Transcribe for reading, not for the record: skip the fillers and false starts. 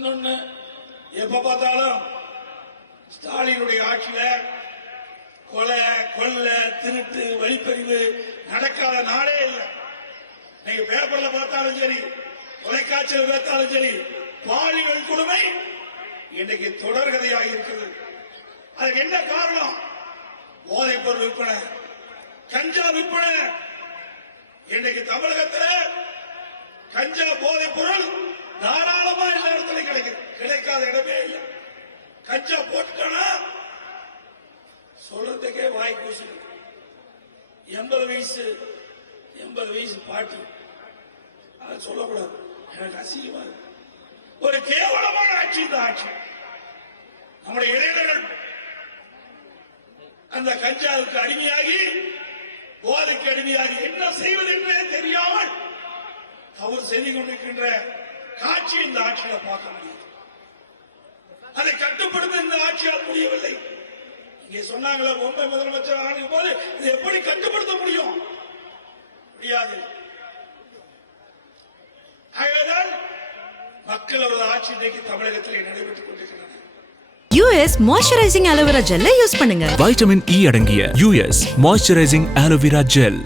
இன்னொன்னு எப்ப பார்த்தாலும் ஸ்டாலினுடைய ஆட்சியில கொலை கொள்ளை திருட்டு வழிப்பறிவு நடக்காத நாளே இல்லை. நீங்க பேப்பர்ல பார்த்தாலும் சரி, தொலைக்காட்சியில் பார்த்தாலும் சரி, பாலியல் கொடுமை இன்னைக்கு தொடர்கதையாக இருக்கிறது. அதுக்கு என்ன காரணம்? போதைப் பொருள் விற்பனை, கஞ்சா விற்பனை. இன்னைக்கு தமிழகத்தில் கஞ்சா போதைப் பொருள் தாராளமா எல்லா இடத்துலையும் கிடைக்குது. கிடைக்காத இடமே இல்லை. கஞ்சா போட்டுட்டானா சொல்றதுக்கே வாய் கூசுது. 80 வயசு பாட்டி அதை சொல்லக்கூடாது. எனக்கு அசிங்கமா இருக்கு. ஒரு கேவலமான ஆட்சி இந்த ஆட்சி. நம்முடைய இளைஞர்கள் அந்த கஞ்சாவுக்கு அடிமையாகி போதைக்கு அடிமையாகி என்ன செய்வது என்றே தெரியாமல் தவறு செய்து கொண்டிருக்கின்ற காட்சி இந்த ஆட்சியில பார்க்க முடியாது. அதை கட்டுப்படுத்த இந்த ஆட்சியால் முடியவில்லை. இங்கே சொன்னாங்களே பொம்மை முதலமைச்சர் ஆகும் போது இதை எப்படி கட்டுப்படுத்த முடியும்? முடியாது. ஆகையால் மக்களோட ஆட்சி இன்றைக்கு தமிழகத்தில் நடைபெற்றுக் கொண்டிருக்கிறது. US மாய்ஸ்சரைசிங் அலோவேரா ஜெல்லை யூஸ் பண்ணுங்க. வைட்டமின் இ அடங்கிய US மாய்ஸ்சரைசிங் அலோவேரா ஜெல்.